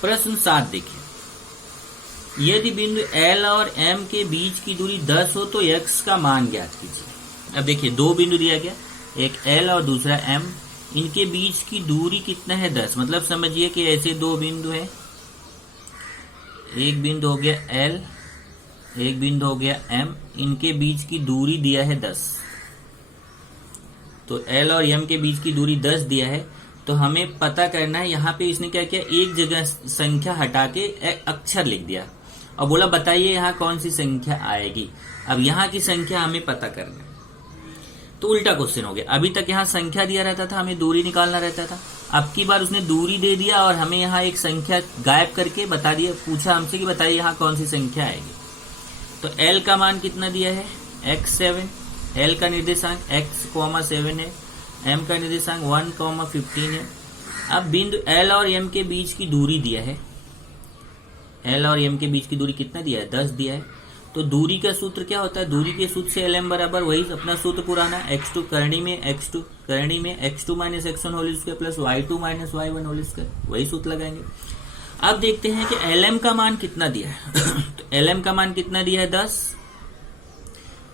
प्रश्न 7 देखिए, यदि बिंदु L और M के बीच की दूरी 10 हो तो x का मान ज्ञात कीजिए। अब देखिए दो बिंदु दिया गया, एक L और दूसरा M, इनके बीच की दूरी कितना है 10। मतलब समझिए कि ऐसे दो बिंदु हैं, एक बिंदु हो गया L, एक बिंदु हो गया M, इनके बीच की दूरी दिया है 10। तो L और M के बीच की दूरी 10 दिया है, तो हमें पता करना है। यहाँ पे इसने क्या किया, एक जगह संख्या हटा के अक्षर लिख दिया और बोला बताइए यहाँ कौन सी संख्या आएगी। अब यहाँ की संख्या हमें पता करना है, तो उल्टा क्वेश्चन हो गया। अभी तक यहाँ संख्या दिया रहता था, हमें दूरी निकालना रहता था। अब की बार उसने दूरी दे दिया और हमें यहाँ एक संख्या गायब करके बता दिया, पूछा हमसे कि बताइए यहाँ कौन सी संख्या आएगी। तो L का मान कितना दिया है, x7, L का निर्देशांक x,7 है, M का निर्देशांक 1,15 है। अब बिंदु L और M के बीच की दूरी दिया है, L और M के बीच की दूरी कितना दिया है, 10 दिया है। तो दूरी का सूत्र क्या होता है, दूरी के सूत्र से LM बराबर वही अपना सूत्र पुराना, x2 करणी में x2 minus x1 whole square plus y2 minus y1 whole square, वही सूत्र लगाएंगे। अब देखते हैं कि LM का मान कितना दिया है। तो LM का मान कितना दिया है, 10।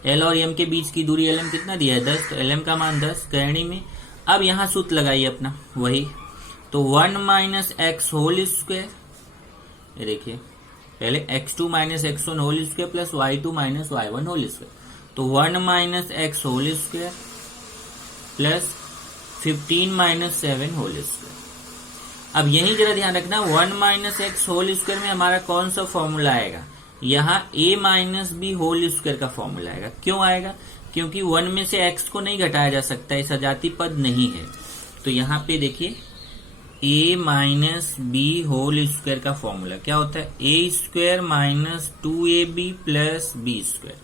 L और M के बीच की दूरी LM कितना दिया है, 10। तो LM का मान 10 करणी में। अब यहाँ सूत्र लगाइए अपना वही, तो 1 माइनस एक्स होल स्क्वायर, ये देखिए पहले x2 minus x1 whole square plus y2 minus y1 whole square. तो 1 minus X whole square plus 15 minus 7 whole square. अब यही जरा ध्यान रखना, 1 माइनस एक्स होल स्क्वायर में हमारा कौन सा फॉर्मूला आएगा, यहाँ a minus B whole square का फॉर्मूला आएगा। क्यों आएगा, क्योंकि 1 में से x को नहीं घटाया जा सकता, ये सजाती पद नहीं है। तो यहाँ पे देखिए a minus B whole square का फॉर्मूला क्या होता है, a square minus 2ab plus B square.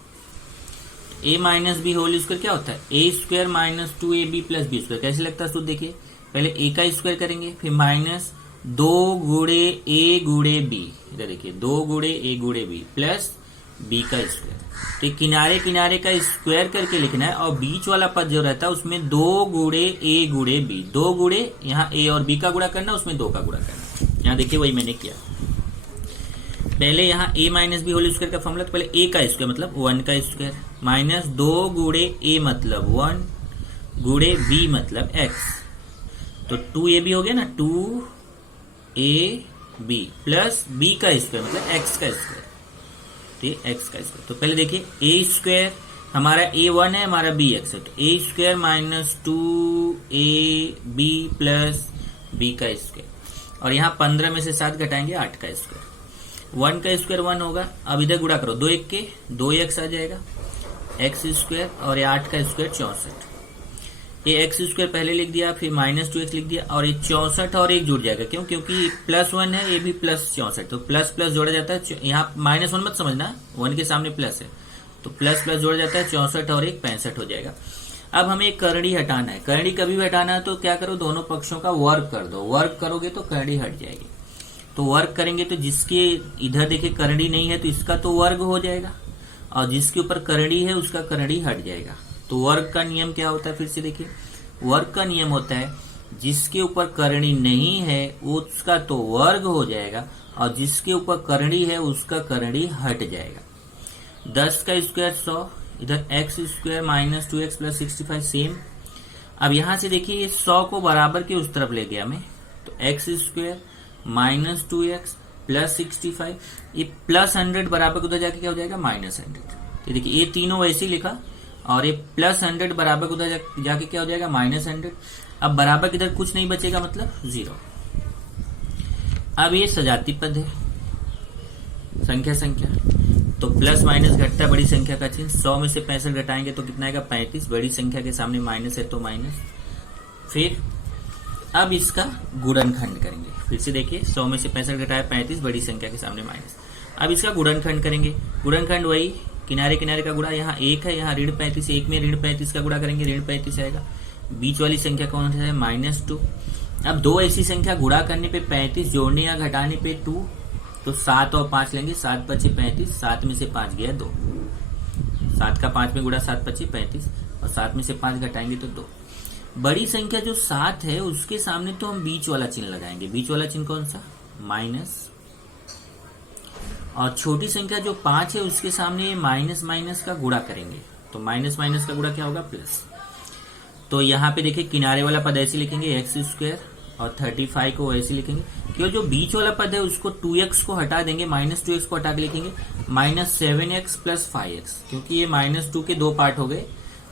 a minus B whole square क्या होता है, a square minus 2ab plus B square. कैसे लगता है सूत्र देखिए, पहले a का स्क्वायर करेंगे, फिर माइनस 2 गुणे a गुणे b, इधर देखिए 2 गुणे a गुणे b प्लस b का स्क्वायर। तो किनारे किनारे का स्क्वायर करके लिखना है और बीच वाला पद जो रहता है उसमें 2 गुणे a गुणे b, 2 गुणे यहाँ a और b का गुणा करना, उसमें 2 का गुणा करना। यहाँ देखिए वही मैंने किया, पहले यहाँ a minus B whole square का फॉर्मूला, तो पहले a का स्क्वायर मतलब 1 का स्क्वायर माइनस 2 गुणे a मतलब 1 गुणे b मतलब x। तो 2ab हो गया ना, 2ab प्लस b का स्क्वायर मतलब x का स्क्वायर, x का स्क्वायर। तो पहले देखिए a स्क्वायर हमारा a1 है, हमारा b x है, तो a square minus 2ab plus b का स्क्वायर। और यहाँ 15 में से 7 घटाएंगे, 8 का स्क्वायर। 1 का स्क्वायर 1 होगा, अब इधर गुणा करो, 2 1 के 2x आ जाएगा, x स्क्वायर और ये 8 का स्क्वायर 64। ये x स्क्वायर पहले लिख दिया, फिर माइनस 2x लिख दिया, और ये 64 और 1 जुड़ जाएगा। क्यों, क्योंकि प्लस 1 है, ये भी प्लस 64, तो प्लस प्लस जोड़ा जाता है। यहाँ माइनस 1 मत समझना, 1 के सामने प्लस है, तो प्लस प्लस जोड़ा जाता है, 64 और 1 65 हो जाएगा। अब हमें एक करड़ी हटाना है, करड़ी कभी भी हटाना है तो क्या करो, दोनों पक्षों का वर्ग कर दो, वर्ग करोगे तो करड़ी हट जाएगी। तो वर्ग करेंगे तो जिसके इधर देखिए करड़ी नहीं है तो इसका तो वर्ग हो जाएगा, और जिसके ऊपर करड़ी है उसका करड़ी हट जाएगा। तो वर्ग का नियम क्या होता है, फिर से देखिए, वर्ग का नियम होता है जिसके ऊपर करणी नहीं है उसका तो वर्ग हो जाएगा, और जिसके ऊपर करणी है उसका करणी हट जाएगा। 10 का स्क्वायर 100, इधर x square minus 2x plus 65 same. अब यहां से देखिए ये 100 को बराबर के उस तरफ ले गया मैं, तो x square minus 2x plus 65, ये प्लस 100 बराबर उधर जाके क्या हो जाएगा, माइनस 100। तो देखिए ये तीनों वैसे ही लिखा, और ये प्लस 100 बराबर उधर जाके क्या हो जाएगा, माइनस 100। अब बराबर किधर कुछ नहीं बचेगा, मतलब 0। अब ये सजाती पद है, संख्या संख्या, तो प्लस माइनस घटता है बड़ी संख्या का चिन्ह। 100 में से 65 घटाएंगे तो कितना आएगा, 35। बड़ी संख्या के सामने माइनस है तो माइनस। फिर अब इसका गुणनखंड करेंगे, फिर से देखिए 100 में से 65 घटाया 35, बड़ी संख्या के सामने माइनस। अब इसका गुणनखंड करेंगे, गुणनखंड वही किनारे किनारे का गुणा, यहाँ 1 है, यहाँ ऋण 35, 1 में ऋण 35 का गुणा करेंगे, ऋण 35 आएगा। बीच वाली संख्या कौन सा है, -2। अब दो ऐसी संख्या गुणा करने पे 35, जोड़ने या घटाने पे 2, तो 7 और 5 लेंगे, 7 × 5 = 35, 7 में से 5 गया 2, 7 का 5 में गुणा 7 × 5 = 35, और 7 में से 5 घटाएंगे तो 2। बड़ी संख्या जो 7 है उसके सामने तो हम बीच वाला चिन्ह लगाएंगे। बीच वाला चिन्ह कौन सा, माइनस, और छोटी संख्या जो 5 है उसके सामने ये माइनस माइनस का गुणा करेंगे, तो माइनस माइनस का गुणा क्या होगा, प्लस। तो यहाँ पे देखिए किनारे वाला पद ऐसे लिखेंगे एक्स स्क्वायर, और 35 को ऐसे लिखेंगे। केवल जो बीच वाला पद है उसको 2x को हटा देंगे, -2x को हटा के लिखेंगे -7x + 5x, क्योंकि ये -2 के 2 पार्ट हो गए,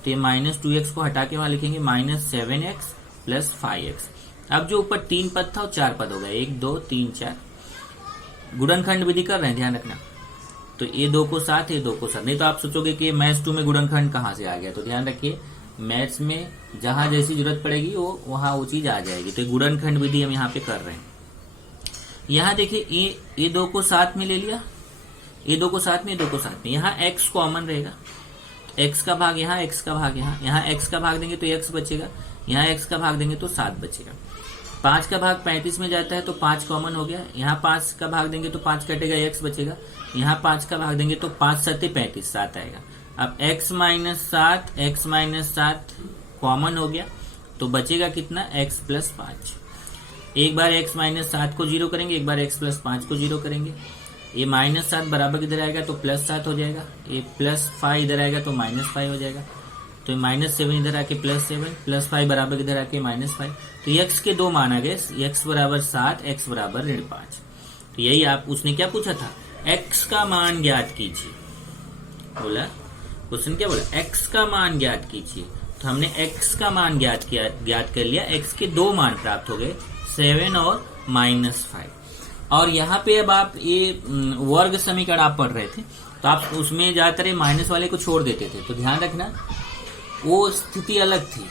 तो ये -2x को हटा के वहां लिखेंगे -7x + 5x। अब जो ऊपर 3 पद था वो 4 पद हो गए, 1 2 3 4। गुणनखंड विधि कर रहे हैं, ध्यान रखना। तो ये 2 को 7, ये 2 को 7। नहीं तो आप सोचोगे कि मैथ्स 2 में गुणनखंड कहाँ से आ गया, तो ध्यान रखिए मैथ्स में जहां जैसी जरूरत पड़ेगी वो वहां वो चीज आ जाएगी। तो गुणनखंड विधि हम यहाँ पे कर रहे हैं। यहाँ देखिए ये 2 को 7 में ले लिया, ये 2 को 7 में, ये 2 को 7 में। यहाँ x कॉमन रहेगा, x का भाग यहाँ, x का भाग यहाँ x का भाग देंगे तो x बचेगा, यहाँ x का भाग देंगे तो 7 बचेगा। 5 का भाग 35 में जाता है तो 5 कॉमन हो गया, यहाँ 5 का भाग देंगे तो 5 कटेगा, x बचेगा। यहाँ 5 का भाग देंगे तो 5 7 35, 7 आएगा। अब x - 7 कॉमन हो गया, तो बचेगा कितना, x + 5। एक बार x - 7 को 0 करेंगे, एक बार x + 5 को 0 करेंगे। ये -7 बराबर इधर आएगा तो +7 हो जाएगा, ये +5 इधर आएगा तो -5 हो जाएगा। तो -7 इधर आके +7, +5 बराबर इधर आके -5। तो x के 2 मान आ गए, x = 7, x = -5। तो यही आप, उसने क्या पूछा था, x का मान ज्ञात कीजिए। बोला क्वेश्चन क्या बोला, x का मान ज्ञात कीजिए। तो हमने x का मान ज्ञात कर लिया। x के 2 मान प्राप्त हो गए, 7 और -5। और यहाँ पे अब आप ये वर्ग समीकरण आप पढ़ रहे थे, तो आप उसमें ज्यादातर ये माइनस वाले को छोड़ देते थे। तो ध्यान रखना वो स्थिति अलग थी,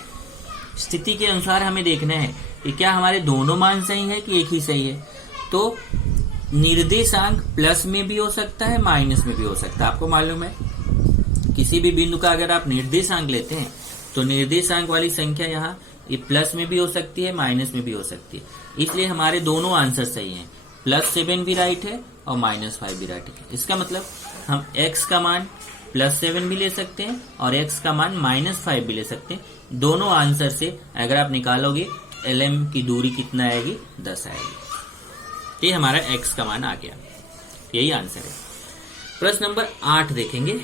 स्थिति के अनुसार हमें देखना है कि क्या हमारे दोनों मान सही है कि एक ही सही है। तो निर्देशांक प्लस में भी हो सकता है, माइनस में भी हो सकता है। आपको मालूम है किसी भी बिंदु का अगर आप निर्देशांक लेते हैं तो निर्देशांक वाली संख्या यहाँ ये प्लस में भी हो सकती है, माइनस में भी हो सकती है। इसलिए हमारे दोनों आंसर सही हैं, +7 भी राइट है और -5 भी राइट है। इसका मतलब हम x का मान +7 भी ले सकते हैं और x का मान -5 भी ले सकते हैं। दोनों आंसर से अगर आप निकालोगे LM की दूरी कितना आएगी, 10 आएगी। ये हमारा x का मान आ गया, यही आंसर है। प्रश्न नंबर 8 देखेंगे,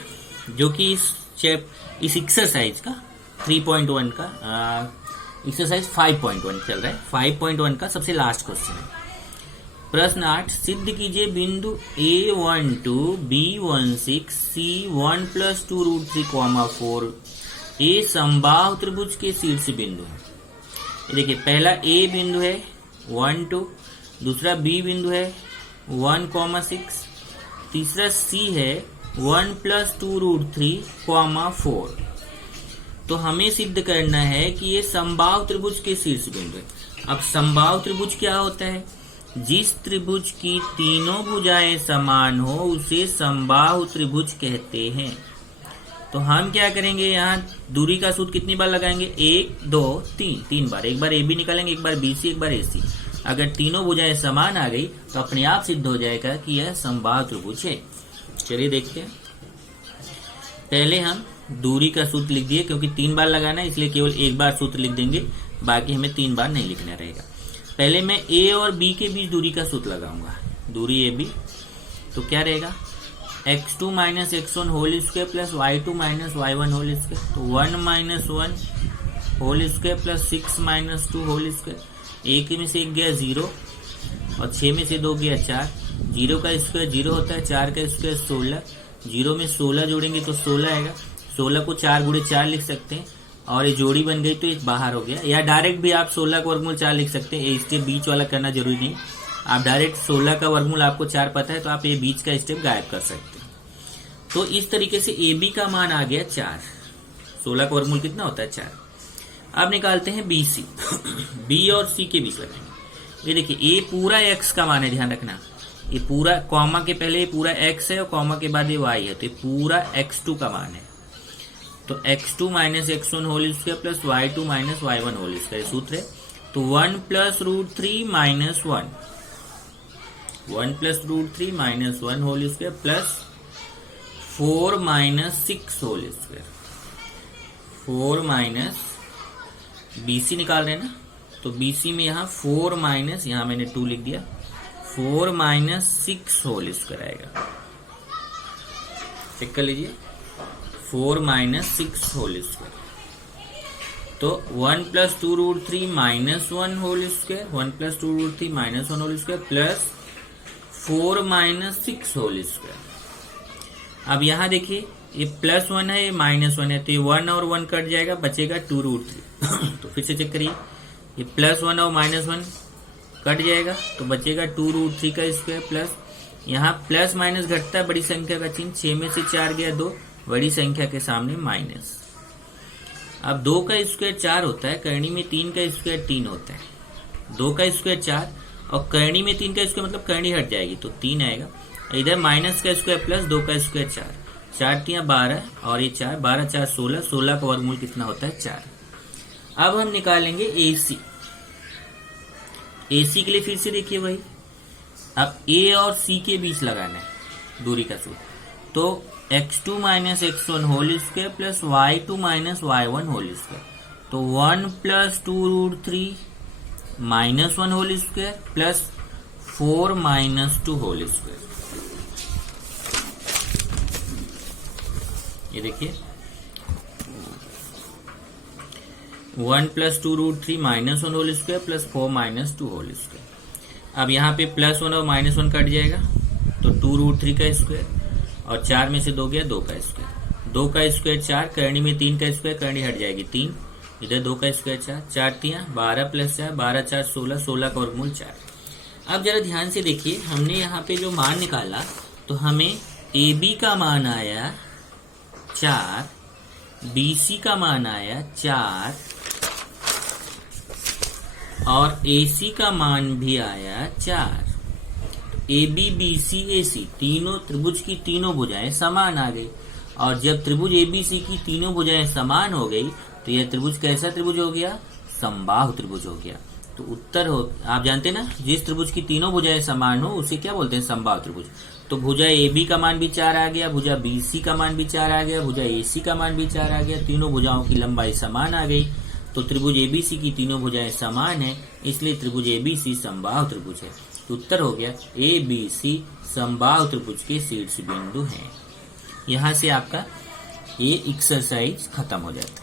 जो कि इस एक्सरसाइज का 3.1 का एक्सरसाइज 5.1 चल रहा है। 5.1 का सबसे लास्ट क्वेश्चन है। प्रश्न 8, सिद्ध कीजिए बिंदु A12, B16, C1 + 2√3, 4 ए समबाहु त्रिभुज के शीर्ष बिंदु है। ये देखिए पहला A बिंदु है 1 2, दूसरा B बिंदु है 1, 6, तीसरा C है 1 + 2√3, 4। तो हमें सिद्ध करना है कि ये समबाहु त्रिभुज के शीर्ष बिंदु है। अब समबाहु त्रिभुज क्या होता है, जिस त्रिभुज की तीनों भुजाएं समान हो उसे समबाहु त्रिभुज कहते हैं। तो हम क्या करेंगे, यहाँ दूरी का सूत्र कितनी बार लगाएंगे, 1 2 3 बार। एक बार AB निकालेंगे, एक बार BC, एक बार AC। अगर तीनों भुजाएं समान आ गई तो अपने आप सिद्ध हो जाएगा कि यह समबाहु त्रिभुज है। चलिए देखते हैं। पहले हम दूरी का सूत्र लिख दिए, क्योंकि 3 बार लगाना है इसलिए केवल एक बार सूत्र लिख देंगे, बाकी हमें 3 बार नहीं लिखना रहेगा। पहले मैं A और B के बीच दूरी का सूत्र लगाऊंगा, दूरी AB। तो क्या रहेगा, x2 - x1 whole square plus y2 - y1 whole square. तो 1 - 1 whole square plus 6 - 2 whole square. एक में से 1 गया 0 और 6 में से 2 गया 4। 0 का स्क्वायर 0 होता है, 4 का स्क्वायर 16। 0 में 16 जोड़ेंगे तो 16 आएगा। 16 को 4 × 4 लिख सकते हैं और ये जोड़ी बन गई तो एक बाहर हो गया। या डायरेक्ट भी आप 16 का वर्गमूल 4 लिख सकते हैं, इसके बीच वाला करना जरूरी नहीं। आप डायरेक्ट 16 का वर्गमूल आपको 4 पता है तो आप ये बीच का स्टेप गायब कर सकते हैं। तो इस तरीके से AB का मान आ गया 4। 16 का वर्गमूल कितना होता है, 4। अब निकालते हैं BC। B और C के बीच लगाएंगे। ये देखिए A पूरा x का मान है, ध्यान रखना। ये पूरा कॉमा के पहले ये पूरा x है और कॉमा के बाद ये y है, तो ये पूरा x2 का मान है। तो x2 - x1 whole square plus y2 - y1 whole square सूत्र है। तो 1 + √3 - 1, 1 + √3 - 1 whole square plus 4 - 6 whole square. 4 BC निकाल रहे हैं ना, तो BC में यहाँ 4 - यहाँ मैंने 2 लिख दिया, 4 माइनस 6 होल स्क्वायर आएगा। चेक कर लीजिए, 4 माइनस 6 होल स्क्वायर। तो 1 plus 2 root 3 minus 1 whole square, 1 plus 2 root 3 minus 1 whole square plus 4 minus 6 whole square. अब यहां देखिए, ये प्लस 1 है, ये माइनस 1 है, तो ये 1 और 1 कट जाएगा, बचेगा 2 रूट 3। तो फिर से चेक करिए, ये प्लस 1 और माइनस 1 कट जाएगा, तो बचेगा 2 रूट 3 का स्क्वायर प्लस, यहाँ प्लस माइनस घटता है, बड़ी संख्या का चिन्ह, 6 में से 4 गया 2, बड़ी संख्या के सामने माइनस। अब 2 का स्क्वायर 4 होता है, करनी में 3 का स्क्वायर 3 होता है। 2 का स्क्वायर 4 और करनी में 3 का स्क्वायर मतलब करनी हट जाएगी, तो 3 आएगा। इधर माइनस का स्क्वायर प्लस 2 का स्क्वायर 4, 4 तियां 12 और ये 4, 12 4 16, 16 का वर्गमूल कितना होता है 4। अब हम निकालेंगे AC। AC के लिए फिर से देखिए वही, अब A और C के बीच लगाना है दूरी का सूत्र। तो x2 minus x1 whole square plus y2 minus y1 whole square. तो 1 plus 2 root 3 minus 1 whole square plus 4 minus 2 whole square. ये देखिए, 1 plus 2 root 3 minus 1 whole square plus 4 minus 2 whole square. अब यहाँ पे प्लस 1 और माइनस 1 कट जाएगा, तो 2 root 3 का स्क्वायर और 4 में से 2 गया 2 का स्क्वायर। 2 का स्क्वायर 4, करनी में 3 का स्क्वायर, करनी हट जाएगी 3, इधर 2 का स्क्वायर 4, 4 तियां 12 प्लस 4, 12 4 16, 16 का वर्गमूल 4। अब जरा ध्यान से देखिए, हमने यहाँ पे जो मान निकाला, तो हमें AB का मान आया 4, BC का मान आया 4 और AC का मान भी आया 4। AB BC AC तीनों त्रिभुज की तीनों भुजाएं समान आ गई, और जब त्रिभुज ABC की तीनों भुजाएं समान हो गई, तो यह त्रिभुज कैसा त्रिभुज हो गया? समबाहु त्रिभुज हो गया। तो उत्तर हो, आप जानते हैं ना, जिस त्रिभुज की तीनों भुजाएं समान हो उसे क्या बोलते हैं? समबाहु त्रिभुज। तो भुजा AB का मान भी 4 आ गया, भुजा BC का मान भी 4 आ गया, भुजा AC का मान भी 4 आ गया, तीनों भुजाओं की लंबाई समान आ गई। तो त्रिभुज ABC की तीनों भुजाएं समान है, इसलिए त्रिभुज ABC समबाहु त्रिभुज है। तो उत्तर हो गया ABC समबाहु त्रिभुज के शीर्ष बिंदु हैं। यहां से आपका ये एक्सरसाइज खत्म हो जाता है।